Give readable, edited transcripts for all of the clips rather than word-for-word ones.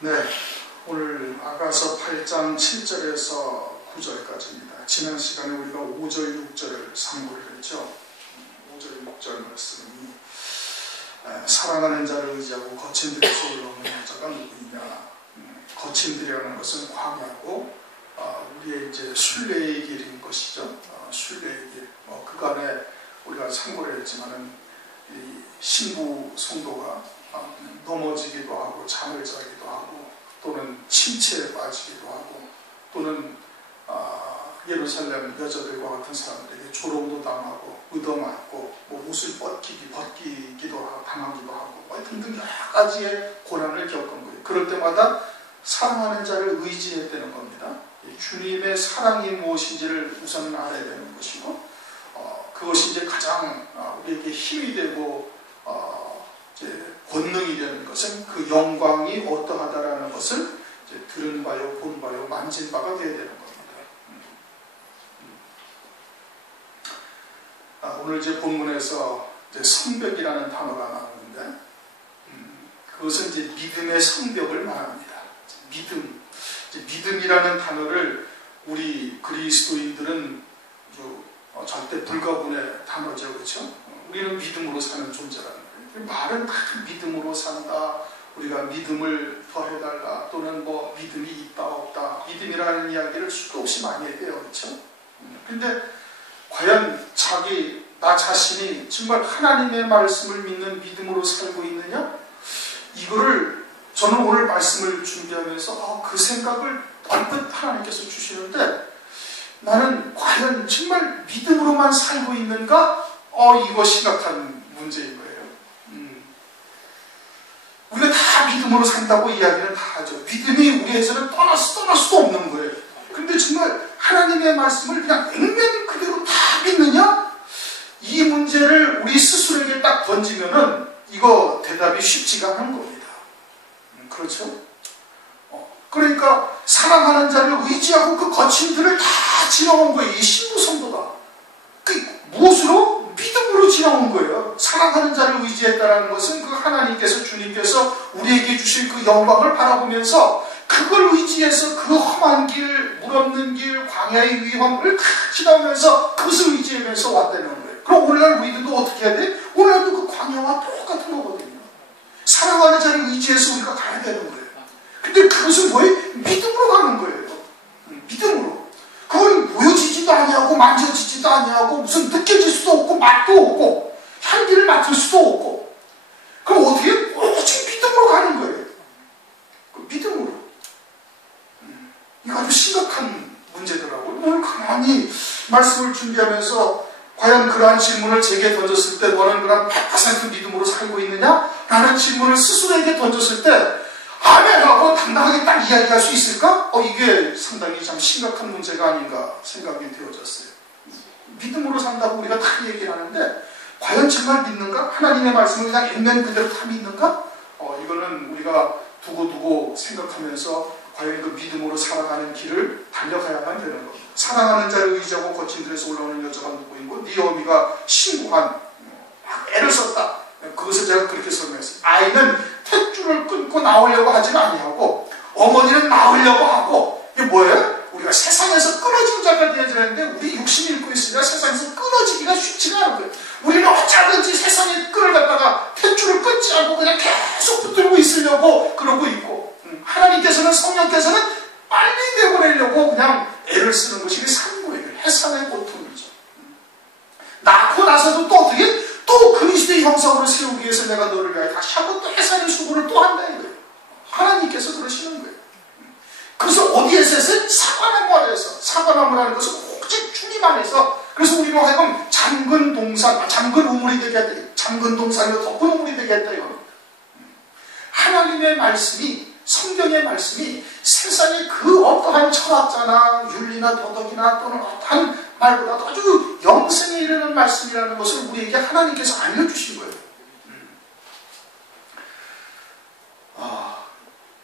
네, 오늘 아가서 8장 7절에서 9절까지입니다. 지난 시간에 우리가 5절, 6절을 상고를 했죠. 5절, 6절 말씀이 사랑하는 자를 의지하고 거친 들에서 올라오는 여자가 누구이냐. 거친 들이라는 것은 광야고 우리의 이제 순례의 길인 것이죠. 순례의 길. 그간에 우리가 상고를 했지만은 이 신부 성도가 넘어지기도 하고 잠을 자기도 하고 또는 침체에 빠지기도 하고 또는 예루살렘 여자들과 같은 사람들에게 조롱도 당하고 얻어맞고 옷을 벗기기도 당하기도 하고 등등 여러 가지의 고난을 겪은 거예요. 그럴 때마다 사랑하는 자를 의지했다는 겁니다. 주님의 사랑이 무엇인지를 우선 알아야 되는 것이고 그것이 이제 가장 우리에게 힘이 되고 이제 권능이 되는 것은 그 영광이 어떠하다라는 것을 이제 들은 바요, 본 바요, 만진 바가 되어야 되는 겁니다. 오늘 이제 본문에서 이제 성벽이라는 단어가 나오는데 그것은 이제 믿음의 성벽을 말합니다. 믿음이라는 단어를 우리 그리스도인들은 절대 불가분의 단어죠, 그렇죠? 우리는 믿음으로 사는 존재라는 거예요. 말은 다 믿음으로 산다. 우리가 믿음을 더해달라. 또는 믿음이 있다 없다. 믿음이라는 이야기를 수도 없이 많이 해요, 그렇죠? 근데 과연 나 자신이 정말 하나님의 말씀을 믿는 믿음으로 살고 있느냐? 이거를 저는 오늘 말씀을 준비하면서 그 생각을 얼핏 하나님께서 주시는데 나는 과연 정말 믿음으로만 살고 있는가? 이거 심각한 문제인 거예요. 우리가 다 믿음으로 산다고 이야기는 다 하죠. 믿음이 우리에서는 떠날 수도 없는 거예요. 그런데 정말 하나님의 말씀을 그냥 액면 그대로 다 믿느냐? 이 문제를 우리 스스로에게 딱 던지면은 이거 대답이 쉽지가 않은 겁니다. 그렇죠? 그러니까 사랑하는 자를 의지하고 그 거친 들을 다 지나온 거예요. 이 신부 성도가. 무엇으로? 믿음으로 지나온 거예요. 사랑하는 자를 의지했다는 것은 그 하나님께서 주님께서 우리에게 주실 그 영광을 바라보면서 그걸 의지해서 그 험한 길, 물 없는 길, 광야의 위험을 지나오면서 그것을 의지하면서 왔다는 거예요. 그럼 오늘날 우리들도 어떻게 해야 돼? 오늘날도 그 광야와 똑같은 거거든요. 사랑하는 자를 의지해서 우리가 가야 되는 거예요. 근데 그것은 뭐예요? 믿음으로 가는 거예요. 믿음으로. 그건 보여지지도 아니하고 만져지지도 아니하고 무슨 느껴질 수도 없고 맛도 없고 향기를 맡을 수도 없고 그럼 어떻게? 오직 믿음으로 가는 거예요. 믿음으로. 이거 아주 심각한 문제더라고요. 오늘 가만히 말씀을 준비하면서 과연 그러한 질문을 제게 던졌을 때 너는 그런 100% 믿음으로 살고 있느냐? 라는 질문을 스스로에게 던졌을 때 아멘하고 당당하게 딱 이야기할 수 있을까? 이게 상당히 참 심각한 문제가 아닌가 생각이 되어졌어요. 믿음으로 산다고 우리가 다 얘기를 하는데 과연 정말 믿는가? 하나님의 말씀을 그냥 액면 그대로 다 믿는가? 이거는 우리가 두고두고 생각하면서 과연 그 믿음으로 살아가는 길을 달려가야만 되는 겁니다. 사랑하는 자를 의지하고 거친 들에서 올라오는 여자가 누구이고 네 어미가 신고한 애를 썼다. 그것을 제가 그렇게 설명했어요. 아이는 탯줄을 끊고 나오려고 하지는 아니하고 어머니는 나오려고 하고 이게 뭐예요? 우리가 세상에서 끊어진 자가 되어야 되는데 우리 육신이 읽고 있으니까 세상에서 끊어지기가 쉽지가 않은 거예요. 우리는 어쩌든지 세상의 끈을 갖다가 탯줄을 끊지 않고 그냥 계속 붙들고 있으려고 그러고 있고 하나님께서는 성령께서는 빨리 내보내려고 그냥 애를 쓰는 것이 산 거예요. 해산의 고통이죠. 낳고 나서도 또 어떻게? 또 그리스도의 형상으로 세우기 위해서 내가 너를 위하여 다시 한번 또 해산의 수고를 또 한다 이거예요. 하나님께서 그러시는 거예요. 그래서 어디에서 했어요? 사과나무 아래에서. 사과나무라는 것은 오직 주님 안에서. 그래서 우리로 하여금 잠근 동산, 잠근 우물이 되겠다. 잠근 동산이고 덮은 우물이 되겠다 이거예요. 하나님의 말씀이 성경의 말씀이 세상의 그 어떠한 철학자나 윤리나 도덕이나 또는 어떠한 말보다도 아주 영생에 이르는 말씀이라는 것을 우리에게 하나님께서 알려주신 거예요.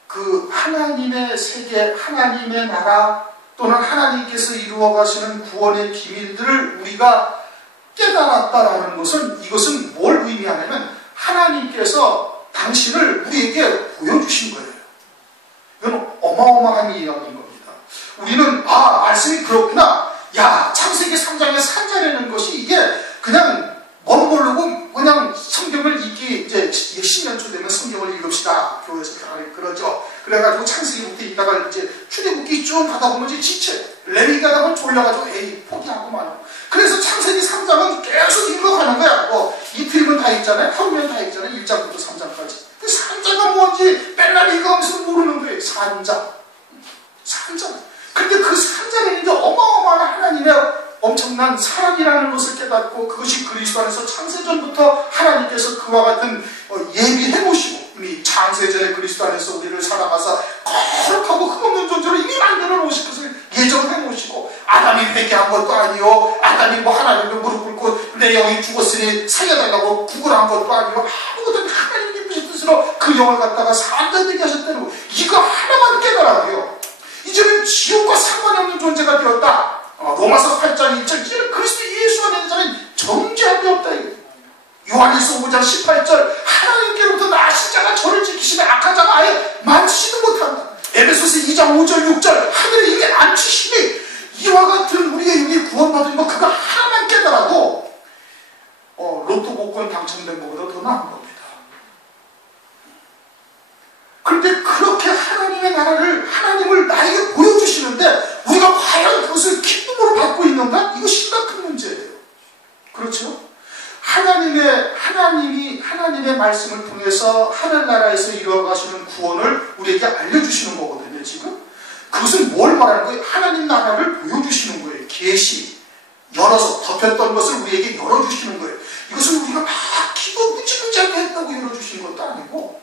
그 하나님의 세계, 하나님의 나라 또는 하나님께서 이루어 가시는 구원의 비밀들을 우리가 깨달았다라는 것은 이것은 뭘 의미하냐면 하나님께서 당신을 우리에게 보여주신 거예요. 어마어마한 이야기인 겁니다. 우리는 말씀이 그렇구나. 야, 창세기 3장에 산자라는 것이 이게 그냥 모르고 그냥 성경을 읽기 이제 10년쯤 되면 성경을 읽읍시다. 교회에서 그러죠. 그래가지고 창세기부터 읽다가 이제 출애굽기 쭉 하다 보면 이제 지쳐. 레위기 가다 보면 졸려가지고 포기하고 말아. 그래서 창세기 3장은 계속 읽어가는 거야. 뭐 이틀이면 다 읽잖아요. 하루면 다 읽잖아요. 1장부터 3장까지. 그 산자가 뭔지 맨날 읽어가면서 모르는 거예요. 산자. 근데 그 산자라는 게 어마어마한 하나님의 엄청난 사랑이라는 것을 깨닫고 그것이 그리스도 안에서 창세전부터 하나님께서 그와 같은 예비해 놓으시고 이미 창세전에 그리스도 안에서 우리를 사랑하사 거룩하고 흠없는 존재로 이미 만들어 놓으신 것을 예정해 놓으시고 아담이 회개한 것도 아니요 아담이 뭐 하나님을 무릎 꿇고 내 영이 죽었으니 살려달라고 구걸한 것도 아니요 아무것도 하나님 기쁘신 뜻으로 그 영을 갖다가 산자되게 하셨다는 거 이거 하나만 깨달아도요 이제는 지옥과 상관이 없는 존재가 되었다. 로마서 8장 2절 이제는 그리스도 예수 안에 있는 자는 정죄함이 없다. 요한일서 5장 18절 하나님께로부터 나신 자가 저를 지키시되 악한 자가 아예 만지지도 못한다. 에베소서 2장 5절 6절 하늘에 이미 앉히시니 이와 같은 우리의 영이 구원받은 거 그거 하나만 깨달아도 로또 복권 당첨된 것보다 더 나은 겁니다. 그런데 그렇게 하나님의 나라를 하나님을 나에게 보여주시는데 우리가 과연 그것을 기쁨으로 받고 있는가? 이거 심각한 문제예요. 그렇죠? 하나님의 말씀을 통해서 하늘나라에서 이루어가시는 구원을 우리에게 알려주시는 거거든요, 지금. 그것은 뭘 말하는 거예요? 하나님 나라를 보여주시는 거예요. 계시, 열어서 덮였던 것을 우리에게 열어주시는 거예요. 이것을 우리가 막 기도 무지무지하게 했다고 열어주시는 것도 아니고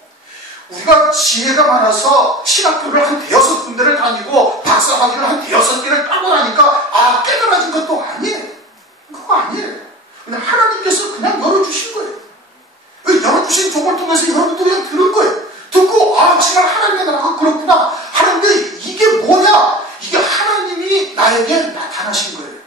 우리가 지혜가 많아서 신학교를 한 6군데를 다니고 박사학위를 한 6개를 따고 나니까 깨달아진 것도 아니에요. 그거 아니에요. 그냥 하나님께서 그냥 열어주신 거예요. 열어주신 종을 통해서 여러분들이 그냥 들은 거예요. 듣고 정말 하나님의 나라가 그렇구나 하는데 이게 뭐냐? 이게 하나님이 나에게 나타나신 거예요.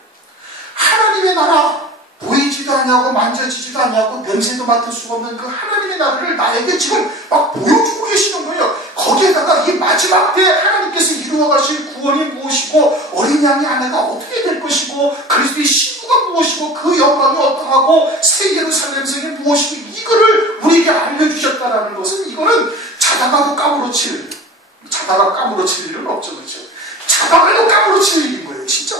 하나님의 나라 보이지도 않냐고 만져지지도 않냐고 냄새도 맡을 수가 없는 그 하나님의 나라를 나에게 지금 막 보여주고 계시는 거예요. 거기에다가 이 마지막 때 하나님께서 이루어가실 구원이 무엇이고 어린 양의 아내가 어떻게 될 것이고 그리스도의 신부가 무엇이고 그 영광이 어떠하고 새 예루살렘 성이 무엇이고 이거를 우리에게 알려주셨다는 것은 이거는 자다가 까무러칠 일은 없죠. 그렇죠? 자다가도 까무러칠 일인 거예요. 진짜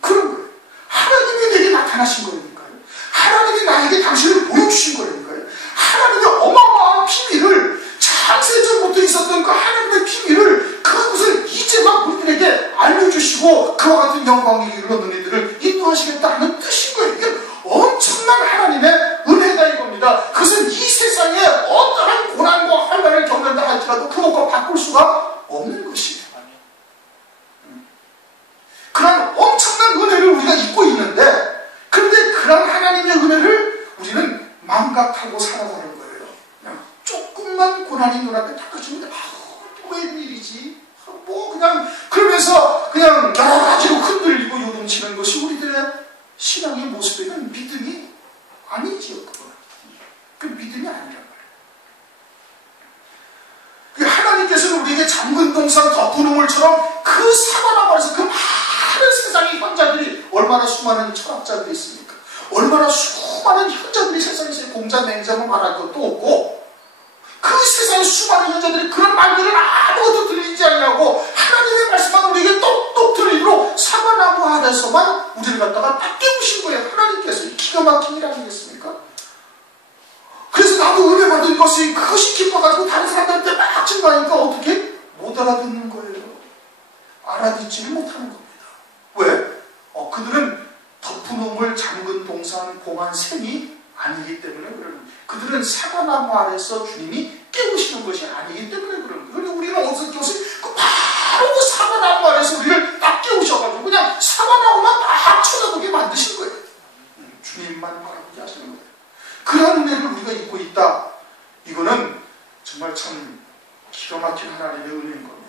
그런 거예요. 하나님이 내게 나타나신 거니까요. 하나님이 나에게 당신을 보여주신 거니까요. 하나님의 어마어마한 비밀을 창세전부터 있었던 그 하나님의 비밀을 그것을 이제 막 우리들에게 알려주시고 그와 같은 영광이 이르는 너희들을 인도하시겠다는 뜻인 거예요. 이게 엄청난 하나님의 은혜다 이겁니다. 그것은 이 세상에 어떠한 고난과 환난을 겪는다 할지라도 그것과 바꿀 수가 없는 것이에요. 그런 엄청난 은혜를 우리가 잊고 있는데 그런데 그런 하나님의 은혜를 우리는 망각하고 살아가는 거예요. 그냥 조금만 고난이 눈앞에 닥쳐지는데 웬일이지? 그냥 그러면서 그냥 여러 가지로 흔들리고 요동치는 것이 우리들의 신앙의 모습에는 믿음이 아니지요. 그 믿음이 아니란 말이에요. 하나님께서는 우리에게 잠근 동산 덮은 우물처럼 그 사과나무에서 그 많은 세상의 현자들이 얼마나 수많은 철학자들이 있습니까? 얼마나 수많은 현자들이 세상에서 공자 맹자만 말할 것도 없고 그 세상의 수많은 현자들이 그런 말들을 아무것도 들리지 않냐고 하나님의 말씀만 우리에게 똑똑 들리도록 사과나무 아래서만 우리를 갖다가 딱 깨우신 거예요. 하나님께서 기가 막힌 일 아니겠습니까? 그래서 나도 은혜 받은 것이 그것이 기뻐가지고 다른 사람들한테 막 증거하니까 어떻게? 못 알아듣는 거예요. 알아듣지를 못하는 겁니다. 왜? 그들은 덮은 우물, 잠근 동산, 봉한 샘이 아니기 때문에 그러는 거예요. 그들은 사과나무 아래서 주님이 깨우시는 것이 아니기 때문에 그러는 거예요. 그런데 우리는 어떻게 바로 그 사과나무 아래서 우리를 딱 깨우셔가지고 그냥 사과나무만 딱 쳐다보게 만드신 거예요. 주님만 바라보게 하시는 거예요. 그런 은혜를 우리가 잊고 있다. 이거는 정말 참 기가 막힌 하나님의 은혜인 겁니다.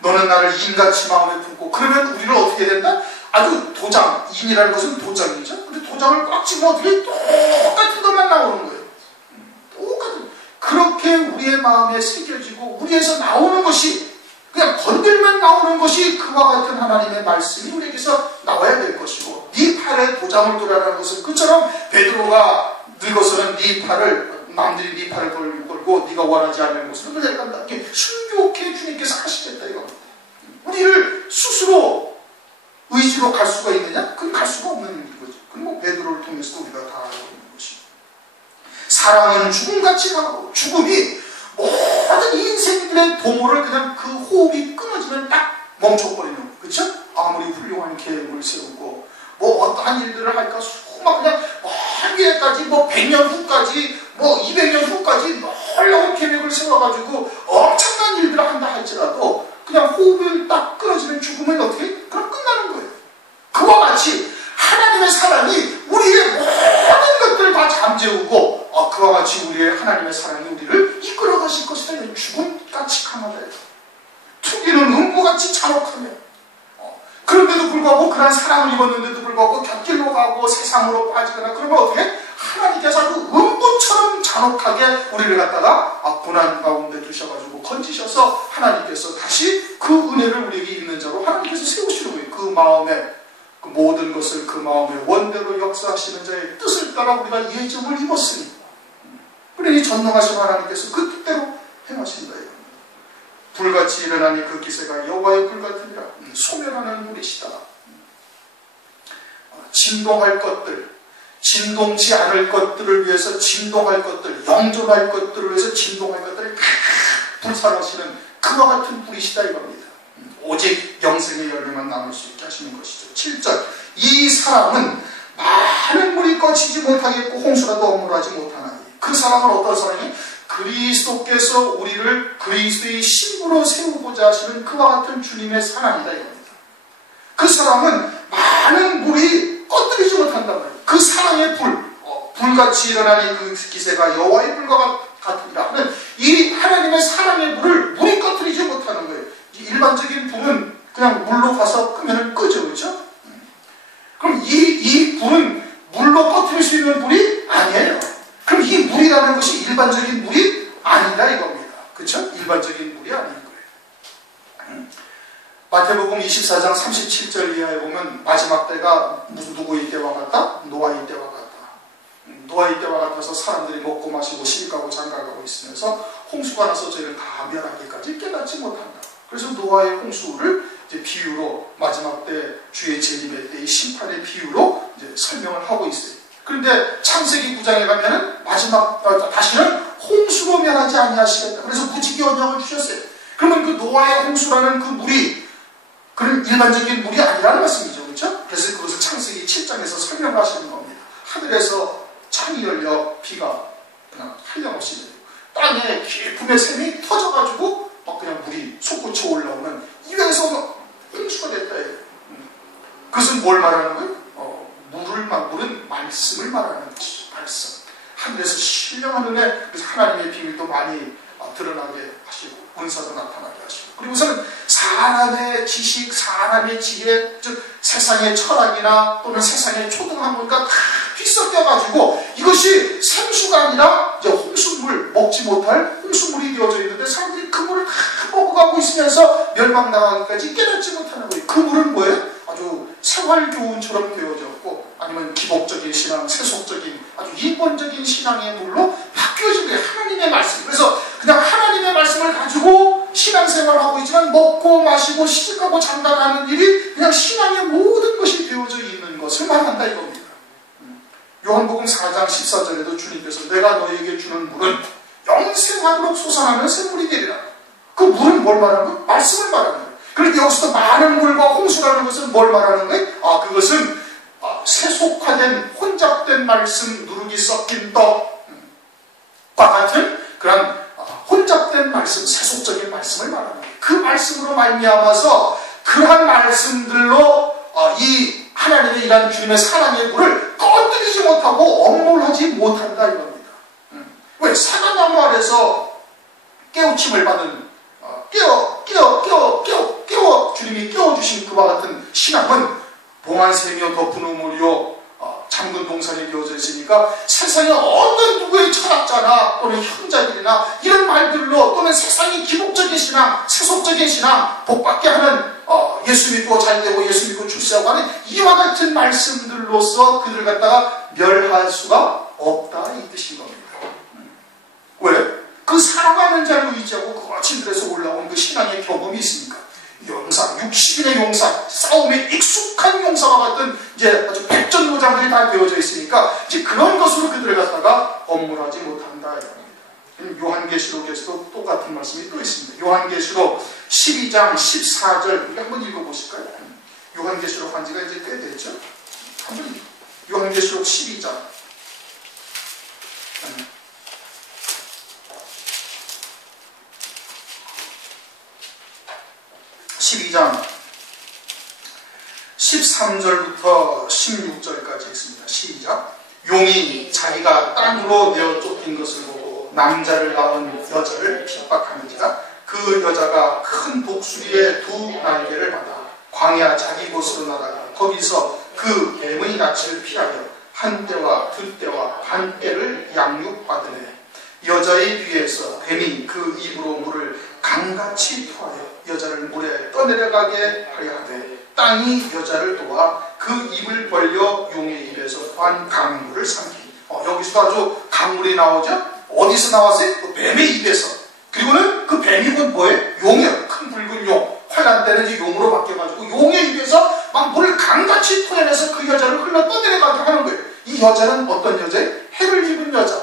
너는 나를 인같이 마음에 품고 그러면 우리는 어떻게 된다? 아주 도장, 인이라는 것은 도장이죠. 근데 도장을 꽉 찍으면 어떻게 똑같은 것만 나오는 거예요. 똑같은. 그렇게 우리의 마음에 새겨지고 우리에서 나오는 것이 그냥 건들면 나오는 것이 그와 같은 하나님의 말씀이 우리에게서 나와야 될 것이고, 네 팔에 도장을 두라는 것은 그처럼 베드로가 늙어서는 네 팔을, 남들이 네 팔을 걸고 네가 원하지 않는 곳으로 내려간다. 이게 순교케 주님께서 하시겠다 이겁니다. 우리를 스스로 의지로 갈 수가 있느냐? 그건 갈 수가 없는 일인 거죠. 그건 뭐 베드로를 통해서 우리가 다 알고 있는 것이고, 사랑은 죽음같이 강하고 죽음이 모든 인생들의 도모를 그냥 그 호흡이 끊어지면 딱 멈춰버리는 거예요. 그렇죠? 아무리 훌륭한 계획을 세우고 뭐 어떠한 일들을 할까 막 그냥 한계까지 뭐 100년 후까지 뭐 200년 후까지 놀라운 계획을 세워가지고 엄청난 일들을 한다 할지라도 그냥 호흡이 딱 끊어지면 죽으면 어떻게? 그럼 끝나는 거예요. 그와 같이 하나님의 사랑이 우리의 모든 것들을 다 잠재우고, 그와 같이 우리의 하나님의 사랑이 우리를 이끌어 가실 것이다. 죽음같이 강하다. 투기는 음부같이 잔혹하며, 그런데도 불구하고 그런 사랑을 입었는데도 불구하고 곁길로 가고 세상으로 빠지거나 그러면 어떻게? 하나님께서 아주 음부처럼 잔혹하게 우리를 갖다가 고난 가운데 두셔가지고 건지셔서 하나님께서 다시 그 은혜를 우리에게 있는 자로 하나님께서 세우시는 거예요. 그 마음에 그 모든 것을 그 마음의 원대로 역사하시는 자의 뜻을 따라 우리가 예정을 입었으니, 그러니 전능하신 하나님께서 그 뜻대로 행하신다. 불같이 일어나니 그 기세가 여호와의 불 같으니라. 소멸하는 불이시다. 진동할 것들, 진동치 않을 것들을 위해서 진동할 것들, 영존할 것들을 위해서 진동할 것들을 다 불살하시는 그와 같은 불이시다 이겁니다. 오직 영생의 열매만 남을 수 있게 하시는 것이죠. 7절, 이 사람은 많은 물이 거치지 못하겠고 홍수라도 억물하지 못하나니. 그 사람은 어떤 사람이? 그리스도께서 우리를 그리스도의 신부로 세우고자 하시는 그와 같은 주님의 사랑이다 이겁니다. 그 사람은 많은 물이 꺼뜨리지 못한단 말이에요. 그 사랑의 불, 불같이 일어나니 그 기세가 여호와의 불과 같으니라 하는 이 하나님의 사랑의 불을 물이 꺼뜨리지 못하는 거예요. 일반적인 불은 그냥 물로 가서 끄면 끄죠, 그렇죠? 그럼 이 불은 물로 꺼뜨릴 수 있는 불이 아니에요. 그럼 이 물이라는 것이 일반적인 물이 아니라 이겁니다. 그렇죠? 일반적인 물이 아닌 거예요. 마태복음 24장 37절 이하에 보면 마지막 때가 무슨 누구의 때와 같다? 노아의 때와 같다. 노아의 때와 같아서 사람들이 먹고 마시고 시집가고 장가가고 있으면서 홍수가 나서 저희를 다 멸하기까지 깨닫지 못한다. 그래서 노아의 홍수를 이제 비유로 마지막 때 주의 재림의 때의 심판의 비유로 이제 설명을 하고 있어요. 그런데 창세기 9장에 가면은 마지막 다시는 홍수로 멸하지 아니하시겠다. 그래서 무지개 언약을 주셨어요. 그러면 그 노아의 홍수라는 그 물이 그런 일반적인 물이 아니라는 말씀이죠, 그렇죠? 그래서 그것을 창세기 7장에서 설명을 하시는 겁니다. 하늘에서 창이 열려 비가 그냥 한량없이 내리고 땅에 깊음의 샘이 터져가지고 막 그냥 물이 솟구쳐 올라오는 이외에서 홍수가 됐다. 그것은 뭘 말하는 거예요? 물은 말씀을 말하는 것이 말씀. 하늘에서 신령한 은혜, 그래서 하나님의 비밀도 많이 드러나게 하시고 은사도 나타나게 하시고, 그리고서는 사람의 지식, 사람의 지혜, 즉 세상의 철학이나 또는 세상의 초등학문과 다 뒤섞여가지고 이것이 생수가 아니라 이제 홍수물, 먹지 못할 홍수물이 되어져 있는데 사람들이 그 물을 다 먹어가고 있으면서 멸망당하기까지 깨닫지 못하는 거예요. 그 물은 뭐예요? 아주 생활교훈처럼 되어졌고, 아니면 기복적인 신앙, 세속적인 아주 인본적인 신앙의 물로 바뀌어진 거예요. 하나님의 말씀. 그래서 그냥 하나님의 말씀을 가지고 신앙생활을 하고 있지만 먹고 마시고 시집가고 장가가는 일이 그냥 신앙의 모든 것이 되어져 있는 것을 말한다 이겁니다. 요한복음 4장 14절에도 주님께서 내가 너에게 주는 물은 영생하도록 솟아나는 샘물이 되리라. 그 물은 뭘 말하는 거예요? 말씀을 말하는 거예요. 그런데 여기서 많은 물과 홍수라는 것은 뭘 말하는 거예요? 그것은 세속화된 혼잡된 말씀, 누룩이 섞인 떡과 같은 그런 혼잡된 말씀, 세속적인 말씀을 말하는 거예요. 그 말씀으로 말미암아서 그러한 말씀들로 이 하나님의 이러한 주님의 사랑의 불을 꺼뜨리지 못하고 억눌하지 못한다 이겁니다. 왜? 사과나무 아래서 깨우침을 받은 깨워 주님이 깨워주신 그와 같은 신앙은 봉한 샘이요 덮은 우물이요 잠근 동산이 되어져 있으니까 세상에 어떤 누구의 철학자나 또는 현자들이나 이런 말들로 또는 세상의 기복적인 신앙, 세속적인 신앙, 복받게 하는 예수 믿고 잘되고 예수 믿고 출세하고 하는 이와 같은 말씀들로서 그들 갖다가 멸할 수가 없다 이 뜻인 겁니다. 왜? 그 사랑하는 자를 의지하고 그 거친들에서 올라온 그 신앙의 경험이 있으니까. 용사, 60인의 용사, 싸움에 익숙한 용사와 같은 이제 아주 백전무장들이 다 되어져 있으니까 이제 그런 것으로 그들을 갖다가 엄물하지 못한다 이겁니다. 요한계시록에서도 똑같은 말씀이 또 있습니다. 요한계시록 12장 14절 우리 한번 읽어보실까요? 요한계시록 한 지가 이제 꽤 됐죠? 한번 요한계시록 12장 12장 13절부터 16절까지 있습니다. 시작. 용이 자기가 땅으로 내어 쫓긴 것을 보고 남자를 낳은 여자를 핍박하는지라 그 여자가 큰 독수리의 두 날개를 받아 광야 자기 곳으로 나다가 거기서 그 뱀의 낯을 피하여 한 때와 두 때와 반 때를 양육받으네. 여자의 뒤에서 뱀이 그 입으로 물을 강같이 토하여 여자를 물에 떠내려가게 하려 하되 땅이 여자를 도와 그 입을 벌려 용의 입에서 또한 강물을 삼키니. 여기서도 아주 강물이 나오죠. 어디서 나왔어요? 그 뱀의 입에서. 그리고는 그 뱀이 곧 뭐예요? 용이에요. 큰 붉은 용. 환란 때는 이제 용으로 바뀌어가지고 용의 입에서 막 물을 강같이 토해내서 그 여자를 흘러 떠내려가게 하는 거예요. 이 여자는 어떤 여자예요? 해를 입은 여자,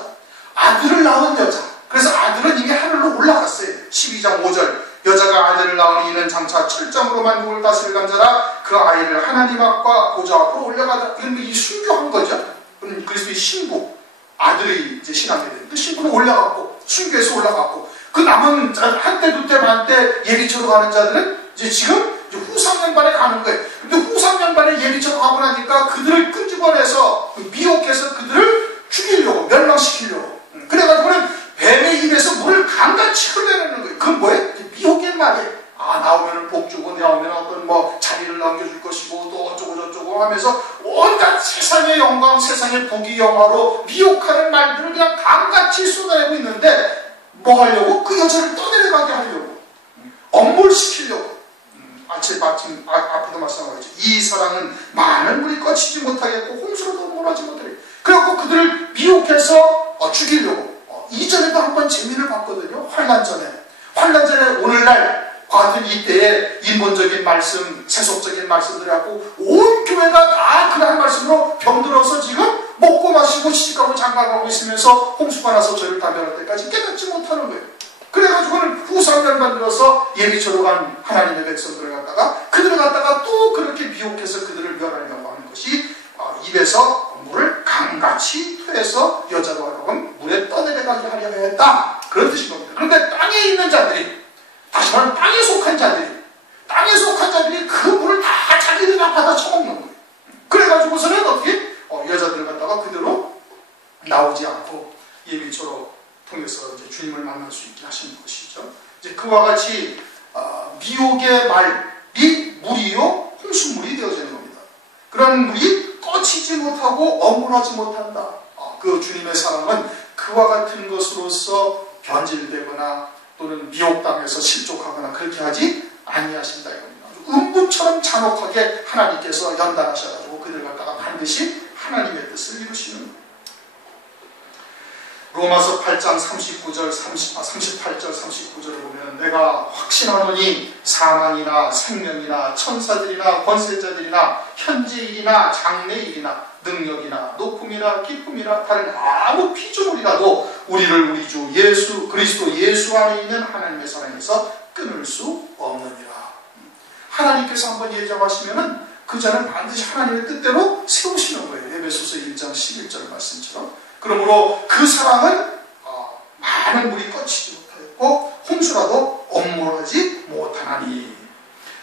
아들을 낳은 여자. 그래서 아들은 이미 하늘로 올라갔어요. 12장 5절 여자가 아들을 낳은 이는 장차 철장으로 만국을 다스릴 간자라 그 아이를 하나님 앞과 보좌 앞으로 올려가다. 이건 이 순교한 거죠. 그리스도의 신부 아들이 이제 신앙이 되는데 신부는 올라갔고 순교해서 올라갔고 그 남은 한때 두때 반때 예비처로 가는 자들은 이제 지금 후상년반에 가는 거예요. 근데 후상년반에 예비처로 가고 나니까 그들을 끄집어내서 미혹해서 그들을 죽이려고 멸망시키려고 그래가지고는 뱀의 입에서 물을 강같이 흘려내는 거예요. 그건 뭐예요? 미혹의 말이에요. 나오면 복 주고 나오면 어떤 뭐 자리를 남겨줄 것이고 또 어쩌고 저쩌고 하면서 온갖 세상의 영광, 세상의 복이 영화로 미혹하는 말들을 그냥 강같이 쏟아내고 있는데 뭐 하려고? 그 여자를 떠내려가게 하려고 엄물시키려고. 앞에도 말씀하셨죠. 이 사랑은 많은 물이 꺼치지 못하겠고 홍수로도 엄물하지 못하겠고 그래갖고 그들을 미혹해서 죽이려고. 이전에도 한번 재미를 봤거든요. 환란 전에 오늘날 같은 이때에 인본적인 말씀, 세속적인 말씀들을 하고 온 교회가 다 그날 말씀으로 병들어서 지금 먹고 마시고 시집가고 장가가고 있으면서 홍수가 나서 저를 다 멸할 때까지 깨닫지 못하는 거예요. 그래가지고는 후상년반 들어서 예비처로 간 하나님의 백성들을 갖다가 그들을 갖다가 또 그렇게 미혹해서 그들을 멸하려고 하는 것이 입에서 물을 강같이 토해서 여자로 하여금 물에 떠내려가게 하려 했다. 그런 뜻인 겁니다. 그런데 땅에 있는 자들이, 다시 말하면 땅에 속한 자들이 그 물을 다 자기들이 다 받아 처먹는 거예요. 그래가지고서는 어떻게? 여자들을 갖다가 그대로 나오지 않고 예비처로 통해서 이제 주님을 만날 수 있게 하시는 것이죠. 이제 그와 같이 미혹의 말이 물이요 홍수물이 되어지는 겁니다. 그런 물이 꺼치지 못하고 엄물하지 못한다. 그 주님의 사랑은 그와 같은 것으로서 변질되거나 또는 미혹당해서 실족하거나 그렇게 하지 아니하신다 이겁니다. 음부처럼 잔혹하게 하나님께서 연단하셔가지고 그들 갖다가 반드시 하나님의 뜻을 이루시는 거예요. 로마서 8장 38절 39절을 보면 내가 확신하노니 사망이나 생명이나 천사들이나 권세자들이나 현재일이나 장래일이나 능력이나 높음이나 기쁨이나 다른 아무 피조물이라도 우리를 우리 주 예수 그리스도 예수 안에 있는 하나님의 사랑에서 끊을 수 없느니라. 하나님께서 한번 예정하시면은 그 자는 반드시 하나님의 뜻대로 세우시는 거예요. 에베소서 1장 11절 말씀처럼. 그러므로 그 사랑은 많은 물이 꺼치지 못하였고 홍수라도 엄물하지 못하나니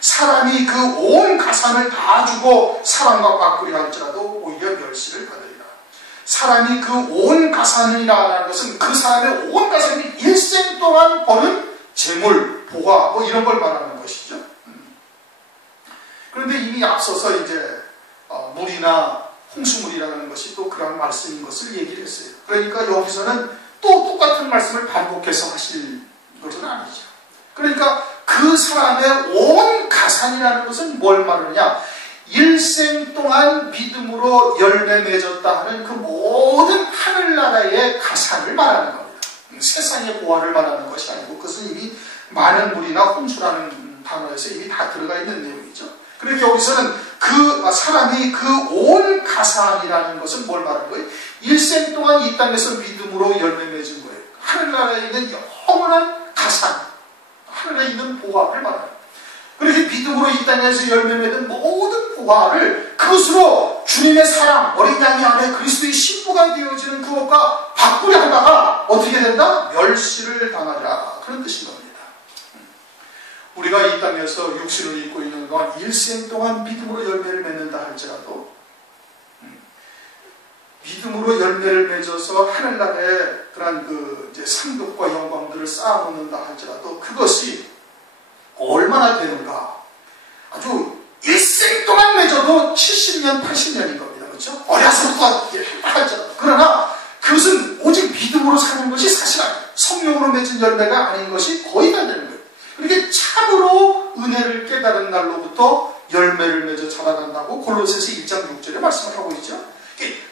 사람이 그 온 가산을 다 주고 사랑과 바꾸려 할지라도 오히려 멸시를 받으리라. 사람이 그 온 가산이라는 것은 그 사람의 온 가산이 일생 동안 버는 재물, 보화 뭐 이런 걸 말하는 것이죠. 그런데 이미 앞서서 이제 물이나 홍수물이라는 것이 또 그런 말씀인 것을 얘기를 했어요. 그러니까 여기서는 또 똑같은 말씀을 반복해서 하실 것은 아니죠. 그러니까 그 사람의 온 가산이라는 것은 뭘 말하느냐? 일생 동안 믿음으로 열매 맺었다 하는 그 모든 하늘나라의 가산을 말하는 겁니다. 세상의 보화를 말하는 것이 아니고 그것은 이미 많은 물이나 홍수라는 단어에서 이미 다 들어가 있는 내용이죠. 그러니까 여기서는 그 사람이 그 온 가산이라는 것은 뭘 말하는 거예요? 일생 동안 이 땅에서 믿음으로 열매 맺은 거예요. 하늘나라에 있는 영원한 가산, 하늘에 있는 보화를 말하는 거예요. 그렇게 믿음으로 이 땅에서 열매 맺은 모든 보화를 그것으로 주님의 사랑, 어린 양이 안에 그리스도의 신부가 되어지는 그것과 바꾸려 하다가 어떻게 된다? 멸시를 당하리라. 그런 뜻인 겁니다. 우리가 이 땅에서 육신을 입고 있는 동안 일생 동안 믿음으로 열매를 맺는다 할지라도 믿음으로 열매를 맺어서 하늘나라의 그런 이제 상급과 영광들을 쌓아놓는다 할지라도 그것이 얼마나 되는가? 아주 일생 동안 맺어도 70년, 80년인 겁니다. 그렇죠? 어려서부터 할지라도. 그러나 그것은 오직 믿음으로 사는 것이 사실 아니에요. 성령으로 맺은 열매가 아닌 것이 거의 다 되는 거예요. 그렇게 참으로 은혜를 깨달은 날로부터 열매를 맺어 자라간다고 골로새서 1장 6절에 말씀을 하고 있죠.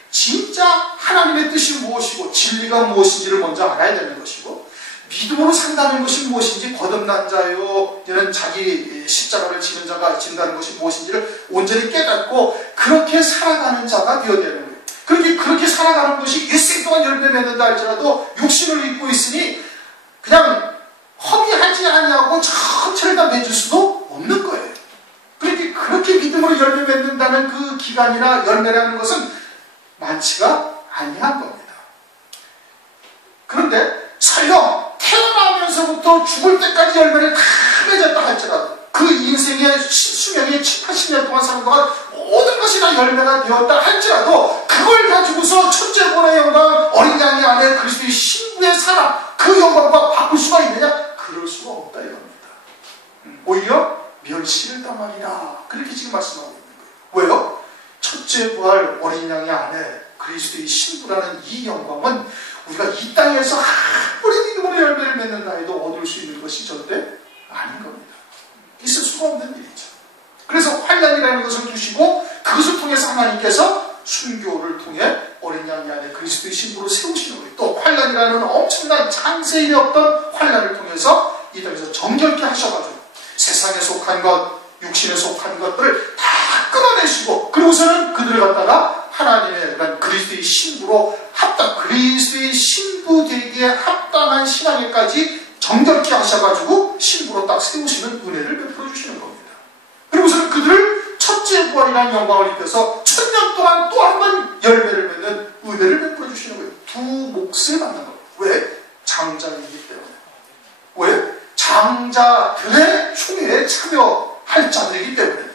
진짜 하나님의 뜻이 무엇이고 진리가 무엇인지를 먼저 알아야 되는 것이고 믿음으로 산다는 것이 무엇인지 거듭난 자요 이는 자기 십자가를 지는 자가 진다는 것이 무엇인지를 온전히 깨닫고 그렇게 살아가는 자가 되어야 되는 거예요. 그렇게 살아가는 것이 일생 동안 열매 맺는다 할지라도 육신을 입고 있으니 그냥 허비하지 아니하고 천천히 다 맺을 수도 없는 거예요. 그렇게 믿음으로 열매 맺는다는 그 기간이나 열매라는 것은 많지가 아니한 겁니다. 그런데 설령 태어나면서부터 죽을 때까지 열매를 다 맺었다 할지라도 그 인생의 수명이 7, 80년 동안 사는 동안 모든 것이 다 열매가 되었다 할지라도 그걸 가지고서 천재권의 영광, 어린 양이 안에 그리스도의 신부의 사랑 그 영광과 바꿀 수가 있느냐? 그럴 수가 없다 이겁니다. 오히려 멸시를 당하리라 그렇게 지금 말씀하고 있는 거예요. 왜요? 첫째 부활 어린 양이 안에 그리스도의 신부라는 이 영광은 우리가 이 땅에서 아무리 믿음으로 열매를 맺는다 해도 얻을 수 있는 것이 절대 아닌 겁니다. 있을 수가 없는 일이죠. 그래서 환난이라는 것을 주시고 그것을 통해서 하나님께서 순교를 통해 어린 양이 안에 그리스도의 신부로 세우시는 거예요. 또 환난이라는 엄청난 장세일이 없던 환난을 통해서 이 땅에서 정결케 하셔가지고 세상에 속한 것, 육신에 속한 것들을 다 끊어내시고 그리고서는 그들을 갖다가 하나님의 그리스도의 신부로 그리스도의 신부 되기에 합당한 신앙에까지 정결케 하셔가지고 신부로 딱 세우시는 은혜를 베풀어 주시는 겁니다. 그리고서는 그들을 첫째 부활이라는 영광을 입혀서 1000년 동안 또 한 번 열매를 맺는 은혜를 베풀어 주시는 거예요. 두 몫을 받는 거예요. 왜? 장자이기 때문에. 왜? 장자들의 총회에 참여할 자들이기 때문에.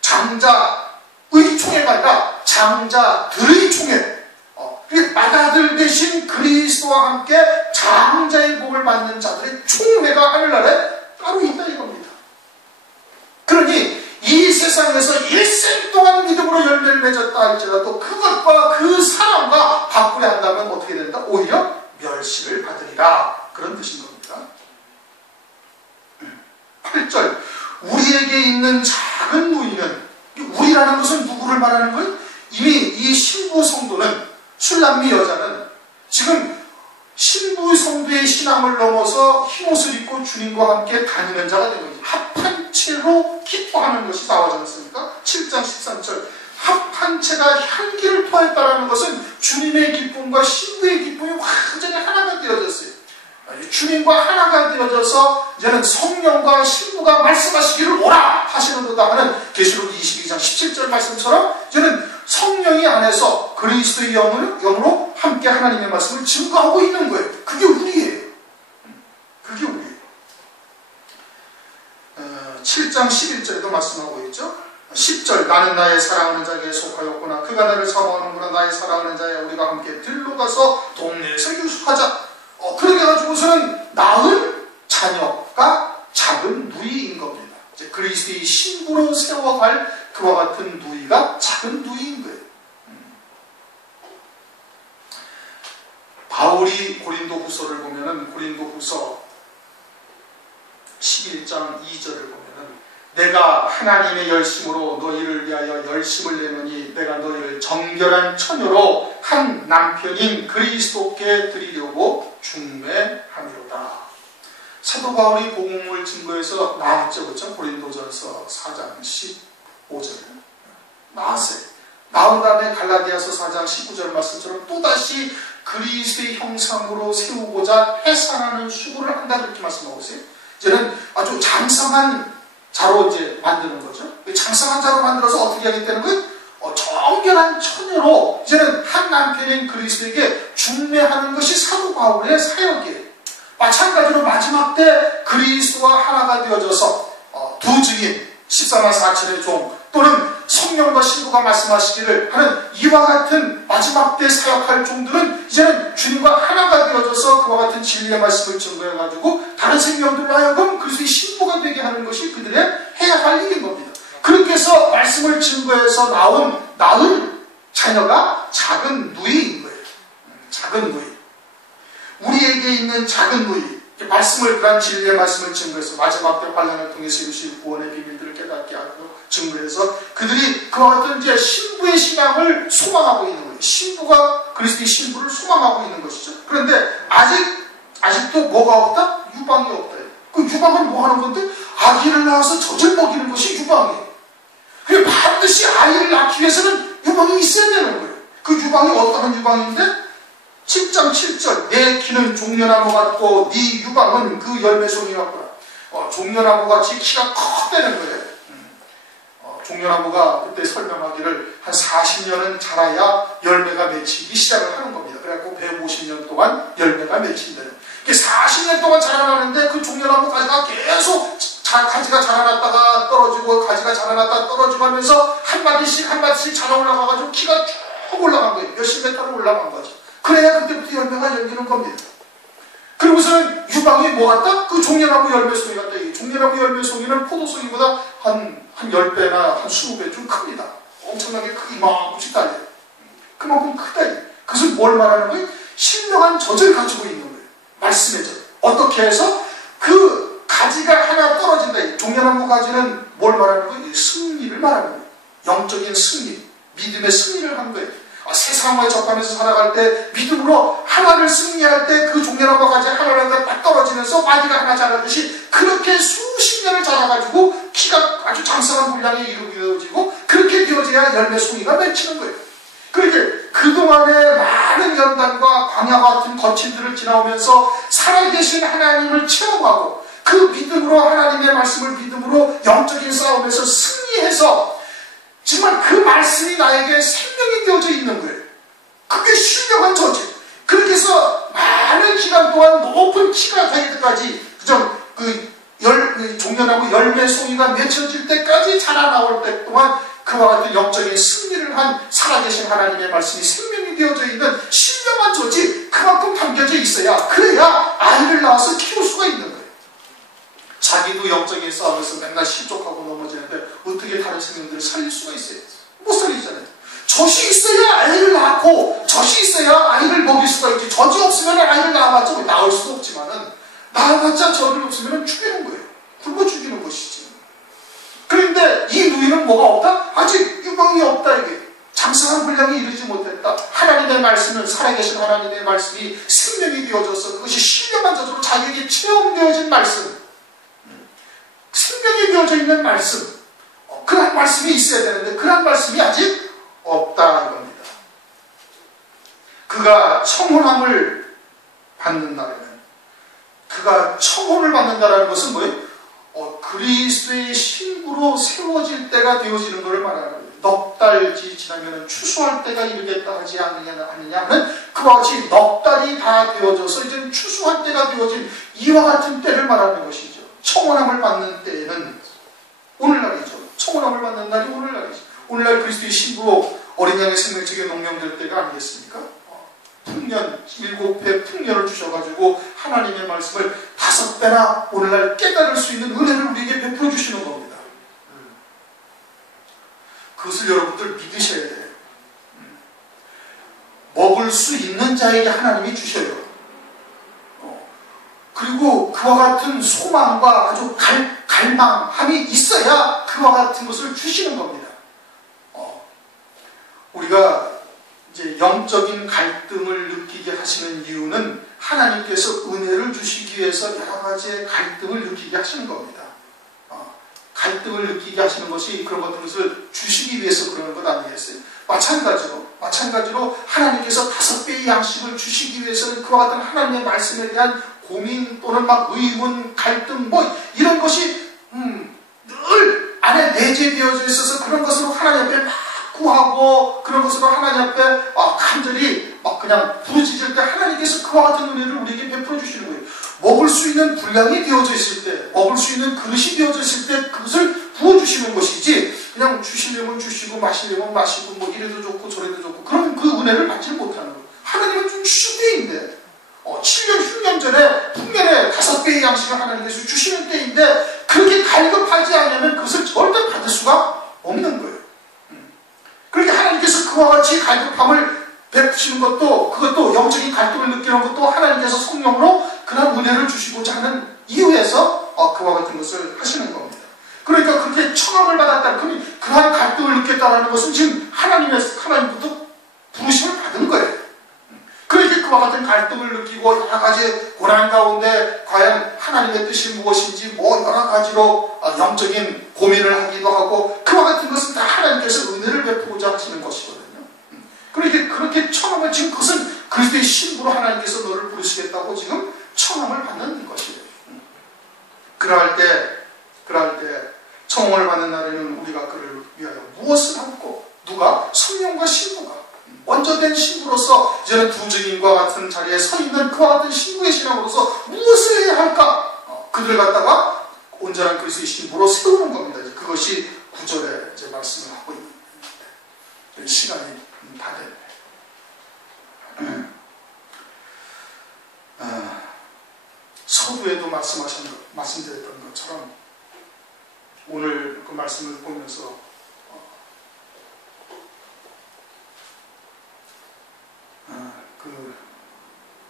장자의 총회가 아니라 장자들의 총회. 맏아들 대신 그리스도와 함께 장자의 복을 받는 자들의 총회가 하늘나라에 따로 있다 이겁니다. 그러니 이 세상에서 일생 동안 믿음으로 열매를 맺었다 할지라도 그것과 그 사람과 바꾸려 한다면 어떻게 된다? 오히려 멸시를 받으리라. 그런 뜻인 겁니다. 8절 우리에게 있는 작은 누이는 우리라는 것은 누구를 말하는 거예요? 이미 이 신부 성도는 술람미 여자는 지금 신부 성도의 신앙을 넘어서 흰옷을 입고 주님과 함께 다니는 자가 되는 거죠. 합한 채로 기뻐하는 것이 나오지 않습니까? 7장 13절 합한 채가 향기를 토했다는 것은 주님의 기쁨과 신부의 기쁨이 완전히 하나가 되어졌어요. 주님과 하나가 되어져서 이제는 성령과 신부가 말씀하시기를 오라 하시는도다 하는 계시록 22장 17절 말씀처럼 이제는 성령이 안에서 그리스도의 영으로 함께 하나님의 말씀을 증거하고 있는 거예요. 그게 우리예요. 그게 우리예요. 7장 11절에도 말씀하고 있죠. 10절 나는 나의 사랑하는 자에게 속하였구나. 그가 나를 사모하는구나. 나의 사랑하는 자야 우리가 함께 들로 가서 동네에서 유숙하자. 그렇게 해가지고서는 낳은 자녀가 작은 누이인 겁니다. 이제 그리스도의 신부로 세워갈 그와 같은 누이가 작은 누이인 거예요. 바울이 고린도후서를 보면은 고린도후서 11장 2절을 보면은 내가 하나님의 열심으로 너희를 위하여 열심을 내노니 내가 너희를 정결한 처녀로 한 남편인 그리스도께 드리려고 중매함이로다. 사도 바울이 복음을 증거해서 나왔죠, 그렇죠? 고린도전서 4장 15절 나왔어요. 나온 다음에 갈라디아서 4장 19절 말씀처럼 또다시 그리스도의 형상으로 세우고자 해산하는 수고를 한다, 그렇게 말씀하고 있어요. 이제는 아주 장성한 자로 이제 만드는 거죠. 장성한 자로 만들어서 어떻게 하겠다는 거예요? 정결한 처녀로 이제는 한 남편인 그리스도에게 중매하는 것이 사도 바울의 사역이에요. 마찬가지로 마지막 때 그리스도와 하나가 되어져서 두 증인 14만 4천의 종 또는 성령과 신부가 말씀하시기를 하는 이와 같은 마지막 때 사역할 종들은 이제는 주님과 하나가 되어져서 그와 같은 진리의 말씀을 증거해가지고 다른 생명들로 하여금 그리스도의 신부가 되게 하는 것이 그들의 해야 할 일인 겁니다. 그렇게 해서 말씀을 증거해서 낳은 자녀가 작은 누이인 거예요. 작은 누이. 우리에게 있는 작은 누이. 그런 진리의 말씀을 증거해서 마지막 때 환난을 통해서 이루실 구원의 비밀들을 깨닫게 하고 증거해서 그들이 그와 같은 이제 신부의 신앙을 소망하고 있는 거예요. 신부가 그리스도의 신부를 소망하고 있는 것이죠. 그런데 아직도 뭐가 없다? 유방이 없다. 그 유방은 뭐 하는 건데? 아기를 낳아서 젖을 먹이는 것이 유방이에요. 반드시 아이를 낳기 위해서는 유방이 있어야 되는 거예요. 그 유방이 어떤 유방인데? 7장 7절 내 키는 종려나무 같고 네 유방은 그 열매송이 같구나. 종려나무 같이 키가 컸다는 거예요. 종려나무가 그때 설명하기를 한 40년은 자라야 열매가 맺히기 시작을 하는 겁니다. 그래갖고 150년 동안 열매가 맺힌다는. 40년 동안 자라나는데 그 종려나무 가지가 계속 가지가 자라났다가 떨어지고 가지가 자라났다가 떨어지고 하면서 한 마디씩 자라 올라가가지고 키가 쭉 올라간 거예요. 몇십 메터로 올라간 거죠. 그래야 그때부터 열매가 열리는 겁니다. 그리고서는 유방이 뭐 같다? 그 종려나무 열매송이 같다. 종려나무 열매송이는 포도송이보다 한 10배나 한 20배 좀 큽니다. 엄청나게 이만큼씩 달려요. 그만큼 크다. 그것은 뭘 말하는 거예요? 신령한 젖을 가지고 있는 거예요. 말씀의 젖. 어떻게 해서 그 가지가 하나 떨어진다. 종려나무 가지는 뭘 말하는 거예요? 승리를 말하는 거예요. 영적인 승리, 믿음의 승리를 한 거예요. 세상과 접하면서 살아갈 때 믿음으로 하나를 승리할 때 그 종려나무 가지 하나를 딱 떨어지면서 마디가 하나 자라듯이 그렇게 수십 년을 자라가지고 키가 아주 장성한 분량에 이루어지고 그렇게 되어져야 열매송이가 맺히는 거예요. 그렇게 그동안의 많은 연단과 광야와 같은 거침들을 지나오면서 살아계신 하나님을 체험하고 그 믿음으로 하나님의 말씀을 믿음으로 영적인 싸움에서 승리해서 정말 그 말씀이 나에게 생명이 되어져 있는 거예요. 그게 신령한 저지. 그렇게 해서 많은 기간 동안 높은 키가 될 때까지 종려나무 열매송이가 맺혀질 때까지 자라나올 때 동안 그와 같은 영적인 승리를 한 살아계신 하나님의 말씀이 생명이 되어져 있는 신령한 저지 그만큼 담겨져 있어야 그래야 아이를 낳아서 키울 수가 있는 거예요. 자기도 영적인 싸움에서 맨날 실족하고 넘어지는데 어떻게 다른 생명들을 살릴 수가 있어요? 못 살리잖아요. 젖이 있어야 아이를 낳고 젖이 있어야 아이를 먹일 수가 있지. 젖이 없으면 아이를 낳아봤자 낳을 수도 없지만은 낳아봤자 젖이 없으면 죽이는 거예요. 굶어 죽이는 것이지. 그런데 이 누이는 뭐가 없다? 아직 유방이 없다. 이게 장성한 분량이 이르지 못했다. 하나님의 말씀은 살아계신 하나님의 말씀이 생명이 되어져서 그것이 신령한 젖으로 자기에게 체험되어진 말씀, 생명이 되어져 있는 말씀, 그런 말씀이 있어야 되는데 그런 말씀이 아직 없다는 겁니다. 그가 청혼함을 받는다면, 그가 청혼을 받는다는 것은 뭐예요? 그리스도의 신부로 세워질 때가 되어지는 것을 말하는 거예요. 넉 달이 지나면 추수할 때가 이르겠다 하지 않느냐는 그와 같이 넉 달이 다 되어져서 이제 추수할 때가 되어진 이와 같은 때를 말하는 것이죠. 청혼함을 받는 때에는 오늘날이죠. 청혼함을 받는 날이 오늘날이죠. 오늘날 그리스도의 신부로 어린 양의 생명책에 농명될 때가 아니겠습니까? 풍년, 7배 풍년을 주셔가지고 하나님의 말씀을 5배나 오늘날 깨달을 수 있는 은혜를 우리에게 베풀어 주시는 겁니다. 그것을 여러분들 믿으셔야 돼요. 먹을 먹을 수 있는 자에게 하나님이 주셔요. 그리고 그와 같은 소망과 아주 갈망함이 있어야 그와 같은 것을 주시는 겁니다. 우리가 이제 영적인 갈등을 느끼게 하시는 이유는 하나님께서 은혜를 주시기 위해서 여러 가지의 갈등을 느끼게 하시는 겁니다. 갈등을 느끼게 하시는 것이 그런 것들을 주시기 위해서 그러는 것 아니겠어요? 마찬가지로 하나님께서 5배의 양식을 주시기 위해서는 그와 같은 하나님의 말씀에 대한 고민 또는 막 의문, 갈등 이런 것이 늘 안에 내재되어져 있어서 그런 것으로 하나님 앞에 막 구하고 그런 것으로 하나님 앞에 간절히 막 그냥 부르짖을 때 하나님께서 그와 같은 은혜를 우리에게 베풀어 주시는 거예요. 먹을 수 있는 분량이 되어져 있을 때, 먹을 수 있는 그릇이 되어져 있을 때 그것을 부어주시는 것이지 그냥 주시려면 주시고 마시려면 마시고 이래도 좋고 저래도 좋고 그러면 그 은혜를 받지 못하는 거예요. 하나님은 좀 주신 때인데 7년, 6년 전에 풍년에 5배의 양식을 하나님께서 주시는 때인데 그렇게 갈급하지 않으면 그것을 절대 받을 수가 없는 거예요. 그렇게 하나님께서 그와 같이 갈급함을 베푸시는 그것도 영적인 갈등을 느끼는 것도 하나님께서 성령으로 그런 은혜를 주시고자 하는 이유에서 그와 같은 것을 하시는 겁니다. 그러니까 그렇게 청함을 받았다. 그러한 갈등을 느꼈다는 것은 지금 하나님부터 부르심을 받은 거예요. 그렇게 그와 같은 갈등을 느끼고 여러 가지 고난 가운데 과연 하나님의 뜻이 무엇인지 여러 가지로 영적인 고민을 하기도 하고 그와 같은 것은 다 하나님께서 은혜를 베푸고자 하시는 것이거든요. 그렇게 청함을 지금 그것은 그리스도의 신부로 하나님께서 너를 부르시겠다고 지금 청함을 받는 것이에요. 그럴 때 청함을 받는 날에는 우리가 그를 위하여 무엇을 하고 누가 성령과 신부가 먼저 된 신부로서 이제는 두 증인과 같은 자리에 서 있는 그와 같은 신부의 신앙으로서 무엇을 해야 할까? 그들 갖다가 온전한 그리스도의 신부로 세우는 겁니다. 그것이 9절에 이제 말씀을 하고 있는 시간이 다 됐네. 서두에도 말씀드렸던 것처럼 오늘 그 말씀을 보면서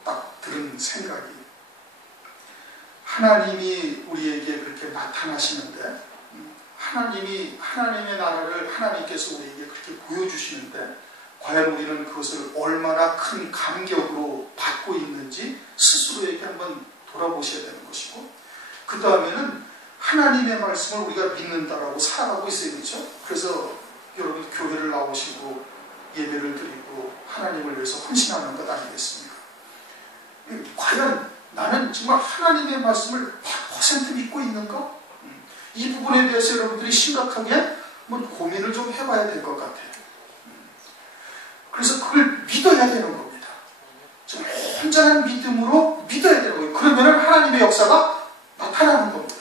딱 들은 생각이 하나님이 우리에게 그렇게 나타나시는데 하나님의 나라를 하나님께서 우리에게 그렇게 보여주시는데 과연 우리는 그것을 얼마나 큰 감격으로 받고 있는지 스스로에게 한번 돌아보셔야 되는 것이고 그 다음에는 하나님의 말씀을 우리가 믿는다라고 살아가고 있어야 되죠. 그래서 여러분 교회를 나오시고 예배를 드리고 하나님을 위해서 헌신하는 것 아니겠습니까? 과연 나는 정말 하나님의 말씀을 100% 믿고 있는가? 이 부분에 대해서 여러분들이 심각하게 고민을 좀 해봐야 될 것 같아요. 그래서 그걸 믿어야 되는 겁니다. 정말 온전한 믿음으로 믿어야 되는 거예요. 그러면 하나님의 역사가 나타나는 겁니다.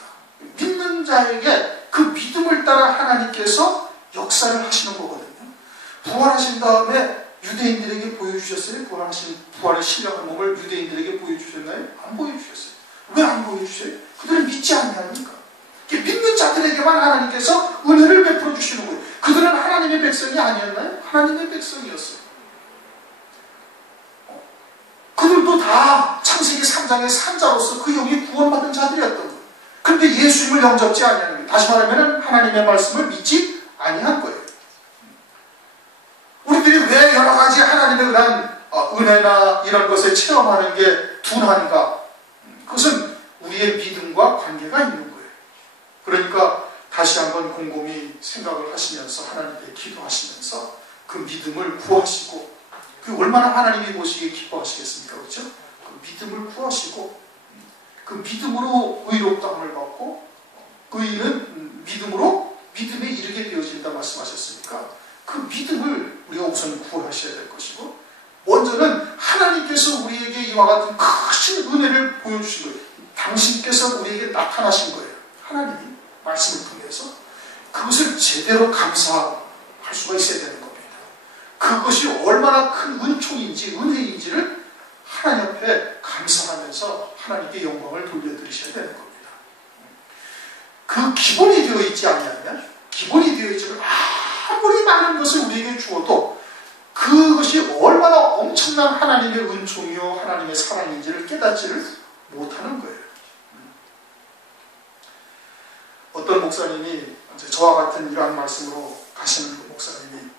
믿는 자에게 그 믿음을 따라 하나님께서 역사를 하시는 거거든요. 부활하신 다음에 유대인들에게 보여주셨어요? 부활의 신령한 몸을 유대인들에게 보여주셨나요? 안 보여주셨어요. 왜 안 보여주셔요? 그들은 믿지 않냐니까. 믿는 자들에게만 하나님께서 은혜를 베풀어 주시는 거예요. 그들은 하나님의 백성이 아니었나요? 하나님의 백성이었어요. 그들도 다 창세기 3장의 산자로서 그 영이 구원받은 자들이었던 거예요. 그런데 예수님을 영접지 아니하는 거예요. 다시 말하면 하나님의 말씀을 믿지 아니한 거예요. 우리들이 왜 여러 가지 하나님의 은혜나 이런 것을 체험하는 게 둔한가? 그것은 우리의 믿음과 관계가 있는 거예요. 그러니까 다시 한번 곰곰이 생각을 하시면서 하나님께 기도하시면서 그 믿음을 구하시고 그 얼마나 하나님이 보시기에 기뻐하시겠습니까? 그렇죠? 그 믿음을 구하시고 그 믿음으로 의롭다함을 받고 의인은 믿음에 이르게 되어진다 말씀하셨으니까 그 믿음을 우리가 우선 구하셔야 될 것이고 먼저는 하나님께서 우리에게 이와 같은 크신 은혜를 보여주신 거예요. 당신께서 우리에게 나타나신 거예요. 하나님이 말씀을 통해서 그것을 제대로 감사할 수가 있어야 되는 겁니다. 그것이 얼마나 큰 은총인지 은혜인지를 하나님 앞에 감사하면서 하나님께 영광을 돌려드리셔야 되는 겁니다. 그 기본이 되어 있지 않냐면 기본이 되어 있지만 아무리 많은 것을 우리에게 주어도 그것이 얼마나 엄청난 하나님의 은총이요 하나님의 사랑인지를 깨닫지를 못하는 거예요. 어떤 목사님이 저와 같은 이러한 말씀으로 가시는 그 목사님이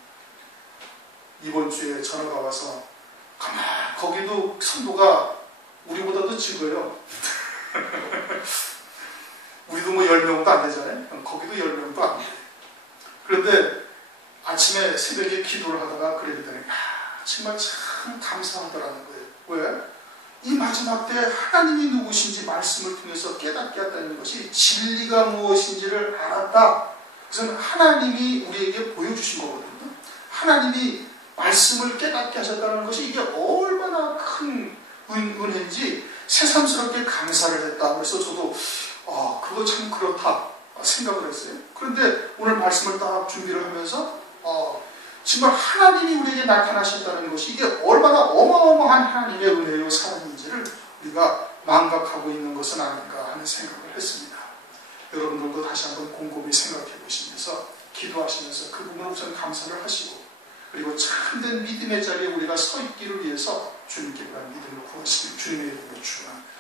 이번 주에 전화가 와서 가만 거기도 선도가 우리보다도 적어요. 우리도 뭐 10명도 안 되잖아요. 거기도 10명도 안 돼요. 그런데 아침에 새벽에 기도를 하다가 그랬더니 정말 참 감사하더라는 거예요. 왜? 이 마지막 때 하나님이 누구신지 말씀을 통해서 깨닫게 했다는 것이 진리가 무엇인지를 알았다. 그래서 하나님이 우리에게 보여주신 거거든요. 하나님이 말씀을 깨닫게 하셨다는 것이 이게 얼마나 큰 은혜인지 새삼스럽게 감사를 했다. 그래서 저도 그거 참 그렇다 생각을 했어요. 그런데 오늘 말씀을 딱 준비를 하면서 정말 하나님이 우리에게 나타나셨다는 것이 이게 얼마나 어마어마한 하나님의 은혜요 사랑인지를 우리가 망각하고 있는 것은 아닌가 하는 생각을 했습니다. 여러분들도 다시 한번 곰곰이 생각해 보시면서 기도하시면서 그 부분을 우선 감사를 하시고 그리고 참된 믿음의 자리에 우리가 서 있기를 위해서 주님께 그런 믿음을 구하시길 주님의 이름으로 축원합니다.